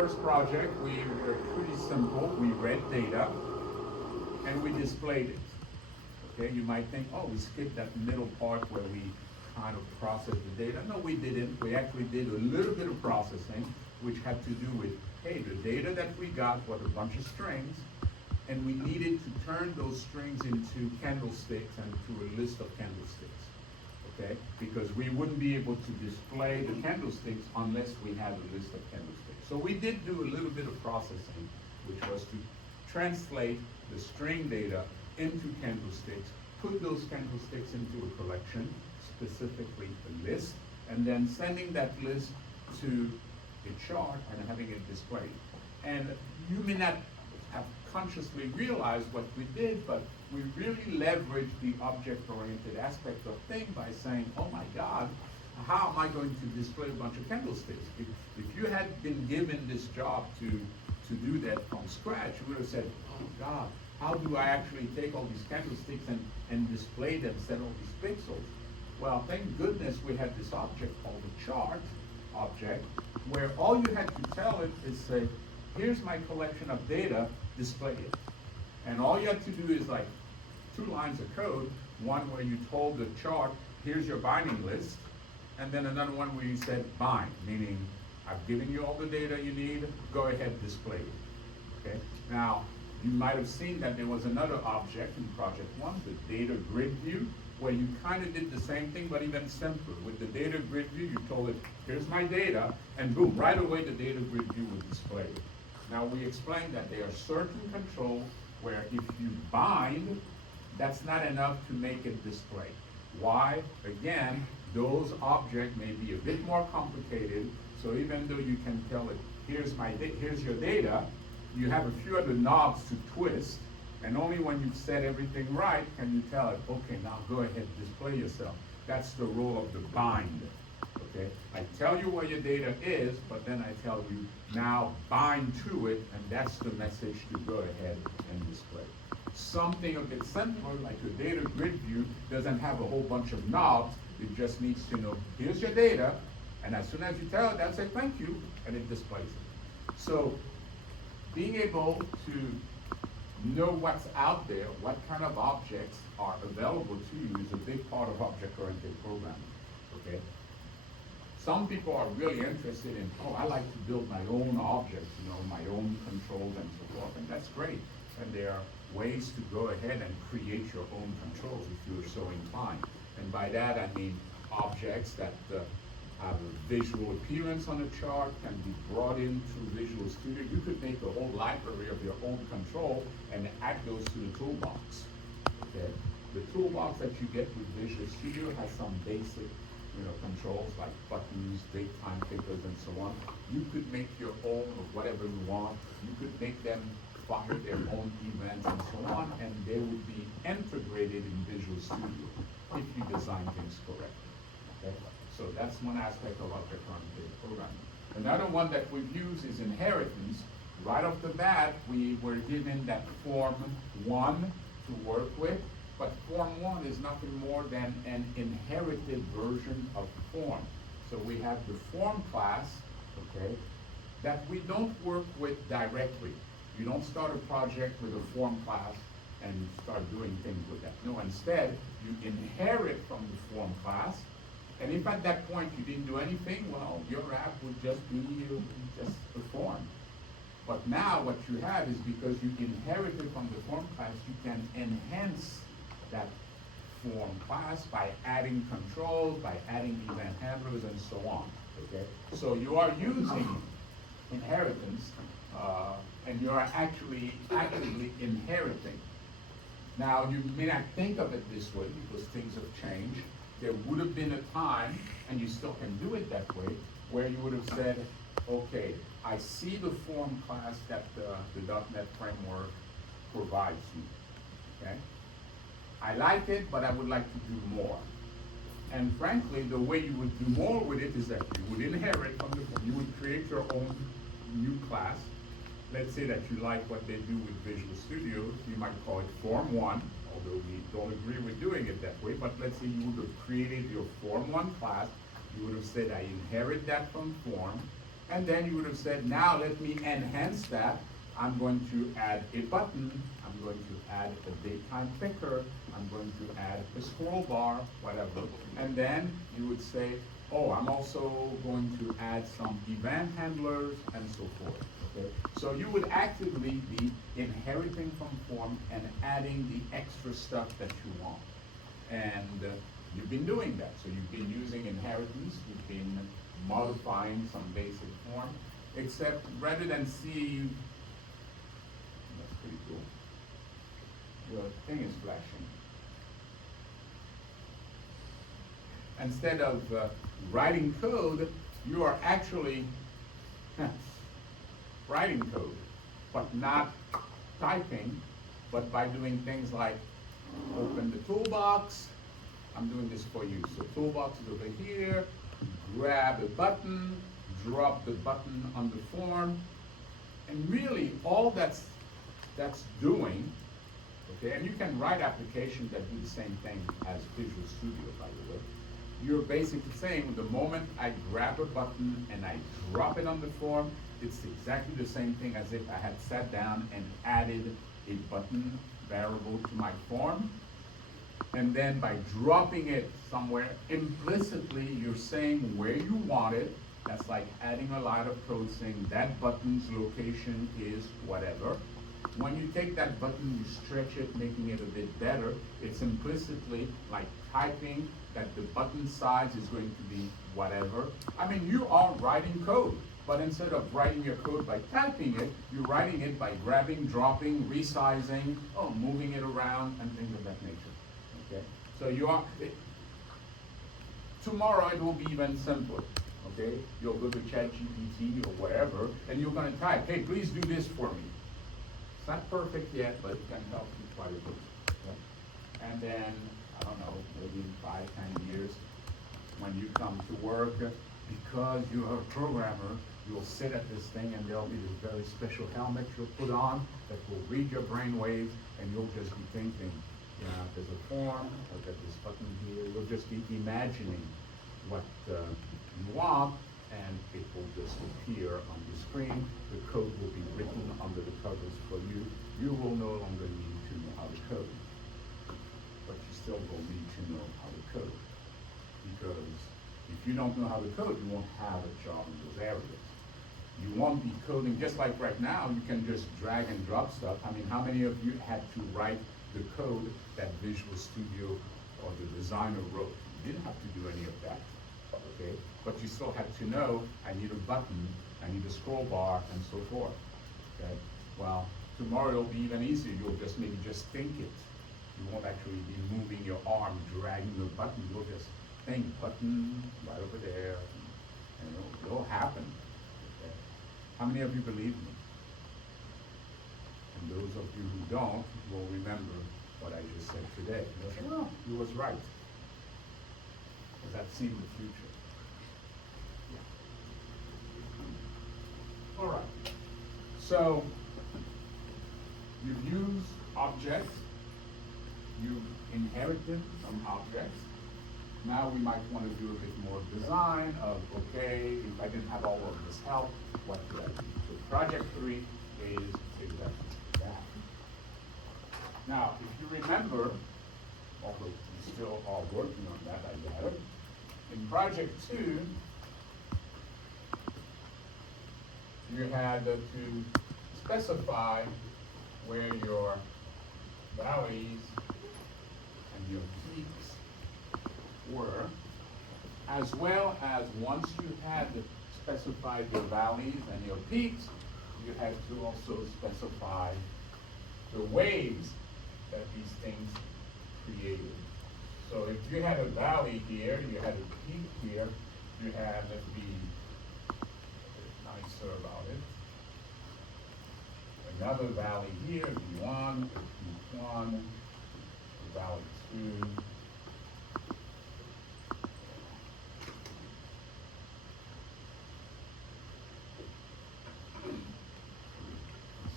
first project, we were pretty simple. We read data and we displayed it. Okay, you might think, oh, we skipped that middle part where we kind of processed the data. No, we didn't. We actually did a little bit of processing, which had to do with, hey, the data that we got was a bunch of strings, and we needed to turn those strings into candlesticks and to a list of candlesticks. Okay, because we wouldn't be able to display the candlesticks unless we had a list of candlesticks. So we did do a little bit of processing, which was to translate the string data into candlesticks, put those candlesticks into a collection, specifically a list, and then sending that list to a chart and having it displayed. And you may not have consciously realized what we did, but we really leveraged the object-oriented aspect of things by saying, oh my God, how am I going to display a bunch of candlesticks? If you had been given this job to do that from scratch, you would have said, oh God, how do I actually take all these candlesticks and display them, set all these pixels? Well, thank goodness we had this object called a chart object, where all you had to tell it is say, here's my collection of data, display it. And all you had to do is like 2 lines of code, one where you told the chart, here's your binding list, and then another one where you said bind, meaning I've given you all the data you need, go ahead, display it. Okay? Now, you might have seen that there was another object in project 1, the data grid view, where you kind of did the same thing, but even simpler. With the data grid view, you told it, here's my data, and boom, right away the data grid view would display it. Now, we explained that there are certain controls where if you bind, that's not enough to make it display. Why? Again, those objects may be a bit more complicated, so even though you can tell it, here's your data, you have a few other knobs to twist, and only when you've set everything right can you tell it, okay, now go ahead, display yourself. That's the role of the bind. Okay? I tell you where your data is, but then I tell you, now bind to it, and that's the message to go ahead and display. Something a bit simpler, like the data grid view, doesn't have a whole bunch of knobs. It just needs to know, here's your data, and as soon as you tell it, that'll say thank you, and it displays it. So, being able to know what's out there, what kind of objects are available to you is a big part of object-oriented programming, okay? Some people are really interested in, oh, I like to build my own objects, my own controls and so forth, and that's great. And there are ways to go ahead and create your own controls if you're so inclined. And by that I mean objects that have a visual appearance on a chart, can be brought into Visual Studio. You could make a whole library of your own control and add those to the toolbox. Okay? The toolbox that you get with Visual Studio has some basic controls like buttons, date, time pickers, and so on. You could make your own of whatever you want. You could make them fire their own events and so on, and they would be integrated in Visual Studio if you design things correctly. Okay? So that's one aspect of object-oriented programming. Another one that we've used is inheritance. Right off the bat, we were given that form 1 to work with, but form 1 is nothing more than an inherited version of form. So we have the form class, okay, that we don't work with directly. You don't start a project with a form class and start doing things with that. No, instead, you inherit from the form class, and if at that point you didn't do anything, well, your app would just be just a form. But now what you have is because you inherited from the form class, you can enhance that form class by adding controls, by adding event handlers, and so on. Okay? So you are using inheritance, and you are actually actively inheriting. Now, you may not think of it this way because things have changed. There would have been a time, and you still can do it that way, where you would have said, okay, I see the form class that the .NET framework provides you, okay? I like it, but I would like to do more. And frankly, the way you would do more with it is that you would inherit from you would create your own new class. Let's say that you like what they do with Visual Studio, you might call it Form 1, although we don't agree with doing it that way, but let's say you would have created your Form 1 class, you would have said, I inherit that from Form, And then you would have said, now let me enhance that. I'm going to add a button. I'm going to add a daytime picker. I'm going to add a scroll bar, whatever. And then you would say, oh, I'm also going to add some event handlers and so forth. Okay? So you would actively be inheriting from form and adding the extra stuff that you want. And you've been doing that. So you've been using inheritance, you've been modifying some basic form, except rather than see, that's pretty cool. Your thing is flashing. Instead of writing code, you are actually writing code, but not typing, but by doing things like open the toolbox. I'm doing this for you. So toolbox is over here. Grab a button, drop the button on the form, and really all that's doing, okay, and you can write applications that do the same thing as Visual Studio, by the way. You're basically saying the moment I grab a button and I drop it on the form, it's exactly the same thing as if I had sat down and added a button variable to my form. And then by dropping it somewhere, implicitly you're saying where you want it. That's like adding a line of code saying that button's location is whatever. When you take that button, you stretch it, making it a bit better. It's implicitly like typing that the button size is going to be whatever. I mean, you are writing code, but instead of writing your code by typing it, you're writing it by grabbing, dropping, resizing, moving it around, and things of that nature. Okay? So you are, tomorrow it will be even simpler. Okay? You'll go to ChatGPT or whatever, and you're going to type, hey, please do this for me. It's not perfect yet, but it can help you quite a bit. Okay? And then, I don't know, maybe in 5, 10 years, when you come to work, because you're a programmer, you'll sit at this thing and there'll be this very special helmet you'll put on that will read your brain waves, and you'll just be thinking, you know, there's a form, I've got this button here. You'll just be imagining what you want, and it will just appear on the screen. The code will be written under the covers for you. You will no longer need to know how to code, but you still will need to know how to code, because if you don't know how to code, you won't have a job in those areas. You won't be coding, just like right now, you can just drag and drop stuff. I mean, how many of you had to write the code that Visual Studio or the designer wrote? You didn't have to do any of that, okay? But you still had to know, I need a button, I need a scroll bar, and so forth, okay? Well, tomorrow it'll be even easier. You'll just maybe just think it. You won't actually be moving your arm, dragging the button. You'll just think button right over there, and it'll happen. Okay? How many of you believe me? And those of you who don't will remember what I just said today. You'll say, oh, he was right. Because I've seen the future. Yeah. All right. So you've used objects. You've inherited some objects. Now we might want to do a bit more design of, okay, if I didn't have all of this help, what would I do? So project 3 is exactly that. Now, if you remember, although we still are working on that, I gather, in project 2, you had to specify where your valleys and your peaks were, as well as once you had specified your valleys and your peaks, you had to also specify the waves that these things created. So if you had a valley here, you had a peak here, you had to be nicer about it. Another valley here, V1, V1, valley 2.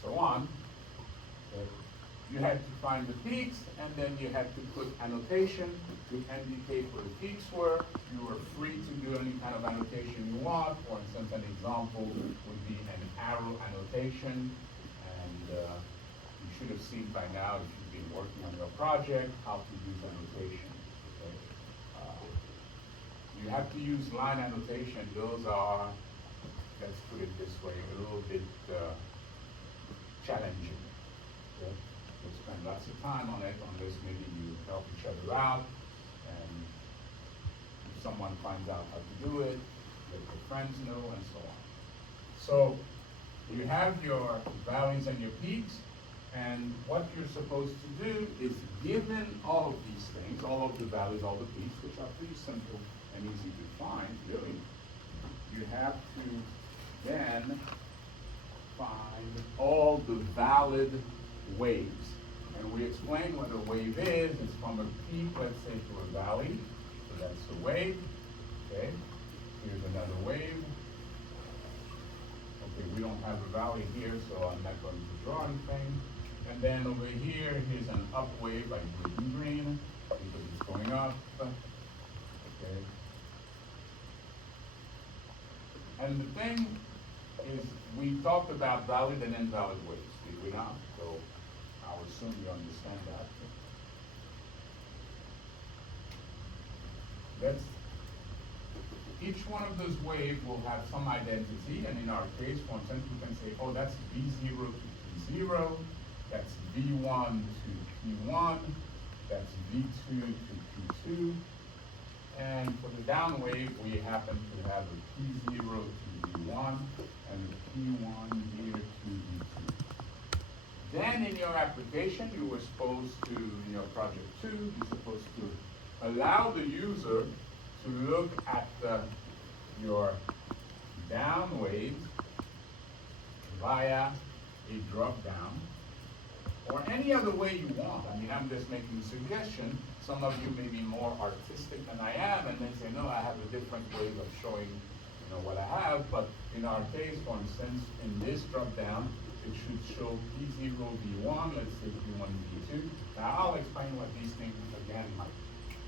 So on. you had to find the peaks, and then you had to put annotation to indicate where the peaks were. You were free to do any kind of annotation you want. For instance, an example would be an arrow annotation, and you should have seen by now, if you've been working on your project, how to use annotation. Okay? You have to use line annotation. Those are, let's put it this way, a little bit challenging. Okay? You'll spend lots of time on it unless maybe you help each other out, and if someone finds out how to do it, let your friends know, and so on. So you have your valleys and your peaks, and what you're supposed to do is, given all of these things, all of the valleys, all the peaks, which are pretty simple and easy to find, really, you have to then find all the valid waves. And we explain what a wave is. It's from a peak, let's say, to a valley. So that's a wave. Okay. Here's another wave. Okay, we don't have a valley here, so I'm not going to draw anything. And then over here, here's an up wave like green, because it's going up. Okay. And the thing is, we talked about valid and invalid waves, did we not? So I'll assume you understand that. Each one of those waves will have some identity, and in our case, for instance, we can say, oh, that's V0 to P0, that's V1 to P1, that's V2 to P2, and for the down wave, we happen to have a P0 to V1 and a P1 here to V2. Then in your application, you were supposed to, in your project 2, you're supposed to allow the user to look at your down wave via a drop down, or any other way you want. I mean, I'm just making a suggestion. Some of you may be more artistic than I am, and they say, no, I have a different way of showing, what I have. But in our case, for instance, in this drop down, it should show P0, V1, let's say P1, V2. Now I'll explain what these things again might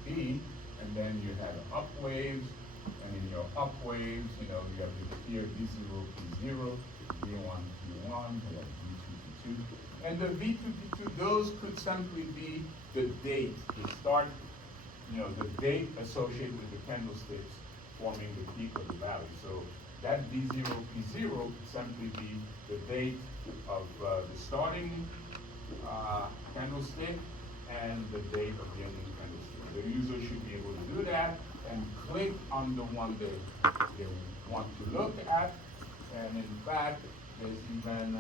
be, and then you have up waves, and in your up waves, you have here V0, P0, V1, P1, you have V2, P2. And the V2, P2, those could simply be the date, the start, the date associated with the candlesticks forming the peak or the valley. So that V0, P0 could simply be the date of the starting candlestick and the date of the ending candlestick. The user should be able to do that and click on the one they want to look at. And in fact, there's even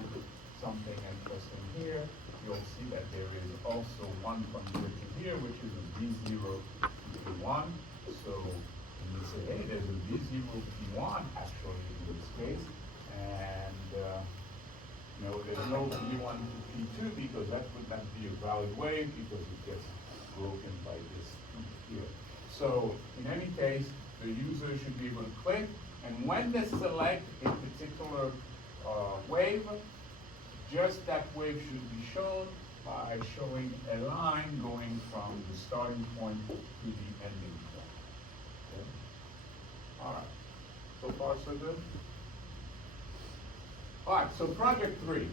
something interesting here. You'll see that there is also one from here to here, which is a V0 P1. So you say, hey, there's a V0 P1 actually in this case, and there's no V1 to P2 because that would not be a valid wave because it gets broken by this here. So in any case, the user should be able to click, and when they select a particular wave, just that wave should be shown by showing a line going from the starting point to the ending point. Okay? All right. So far, so good? All right, so project 3.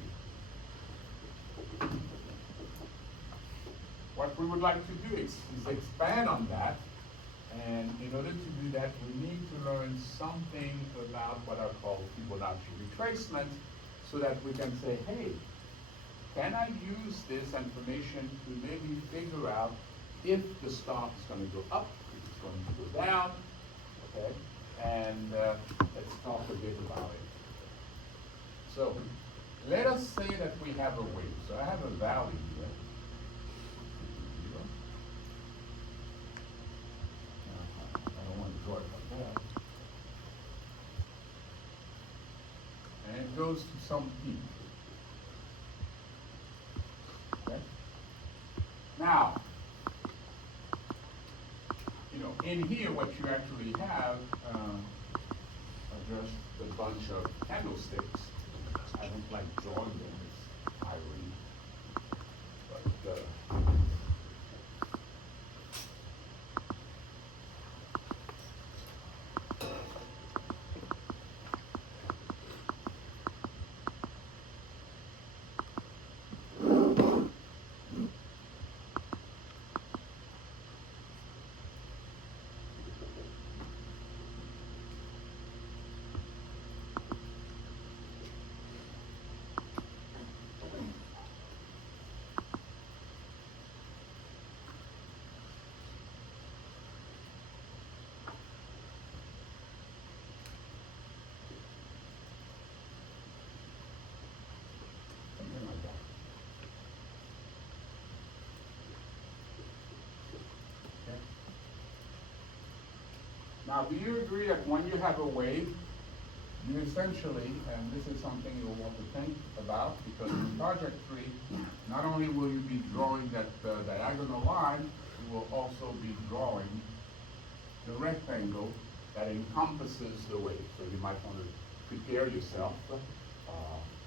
What we would like to do is expand on that. And in order to do that, we need to learn something about what are called Fibonacci retracement, so that we can say, hey, can I use this information to maybe figure out if the stock is going to go up, if it's going to go down, okay? And let's talk a bit about it. So let us say that we have a wave. So I have a valley here. I don't want to draw it like that. And it goes to some peak. Okay? Now, in here what you actually have are just a bunch of candlesticks. I don't like drawing them, it's irony. But Something like that. Okay. Now, do you agree that when you have a wave, you essentially, and this is something you'll want to think about, because in project 3, not only will you be drawing that diagonal line, you will also be drawing the rectangle that encompasses the wave. So you might want to prepare yourself.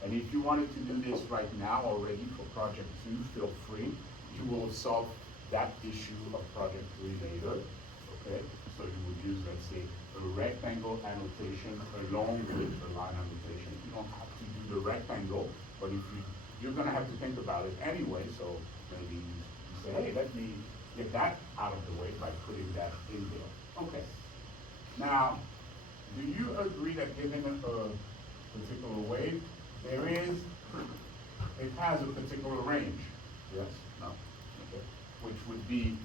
And if you wanted to do this right now already for project 2, feel free. You will solve that issue of project 3 later. Okay? So you would use, let's say, a rectangle annotation along with the line annotation. You don't have to do the rectangle, but if you're going to have to think about it anyway, so maybe you say, hey, let me get that out of the way by putting that in there. Okay. Now, do you agree that given a particular wave, it has a particular range? Yes? No? Okay. Which would be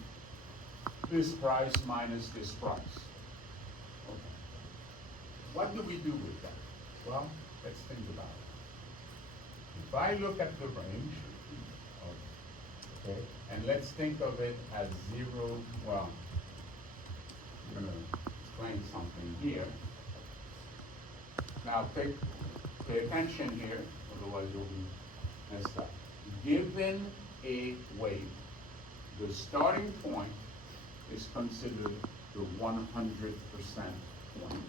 this price minus this price. Okay. What do we do with that? Well, let's think about it. If I look at the range, okay, and let's think of it as 0, well, I'm going to explain something here. Now pay attention here, otherwise you'll be messed up. Given a wave, the starting point is considered the 100% point.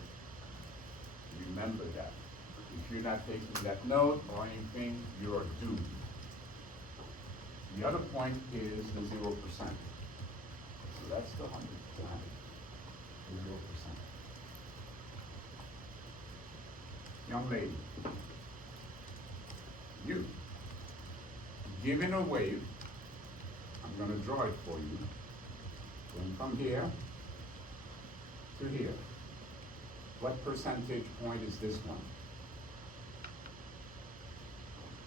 Remember that. If you're not taking that note or anything, you are doomed. The other point is the 0%. So that's the 100%, the 0%. Young lady, you, given a wave, I'm going to draw it for you. Going from here to here. What percentage point is this one?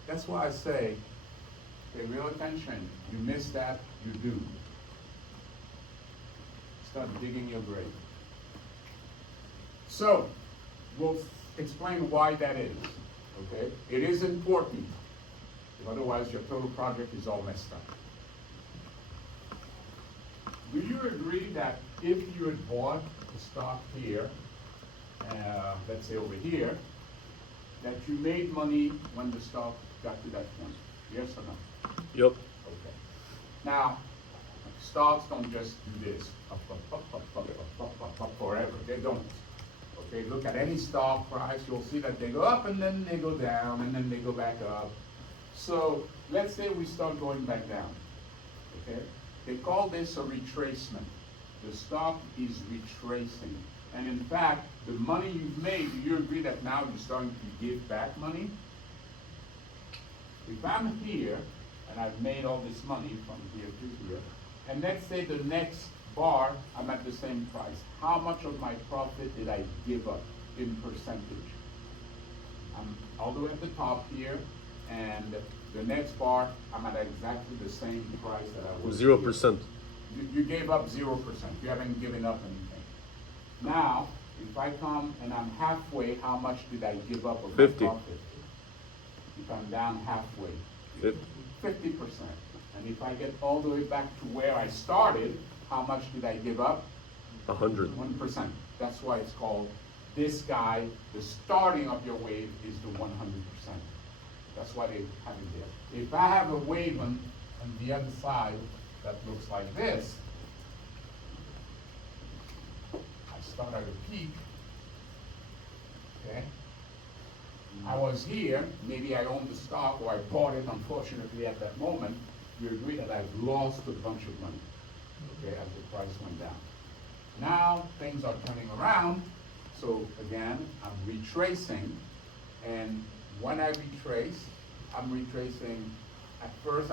That's why I say, pay real attention. You miss that, you're doomed. Start digging your grave. So, we'll explain why that is, okay? It is important, otherwise your total project is all messed up. Do you agree that if you had bought the stock here, let's say over here, that you made money when the stock got to that point? Yes or no? Yep. Okay. Now, stocks don't just do this, up, forever. They don't. Okay, look at any stock price, you'll see that they go up and then they go down and then they go back up. So let's say we start going back down. Okay? They call this a retracement. The stock is retracing. And in fact, the money you've made, do you agree that now you're starting to give back money? If I'm here, and I've made all this money from here to here, and let's say the next bar, I'm at the same price. How much of my profit did I give up in percentage? I'm all the way at the top here, and the next bar, I'm at exactly the same price that I was. 0%. You gave up 0%. You haven't given up anything. Now, if I come and I'm halfway, how much did I give up of my 50. profit? If I'm down halfway, 50%. And if I get all the way back to where I started, how much did I give up? 100. 1%. That's why it's called, this guy, the starting of your wave is the 100%. That's why they have it there. If I have a wave on the other side that looks like this, I start at a peak, okay? I was here, maybe I owned the stock or I bought it unfortunately at that moment, you agree that I've lost a bunch of money, okay, as the price went down. Now, things are turning around, so again, I'm retracing, and when I retrace, I'm retracing, at first,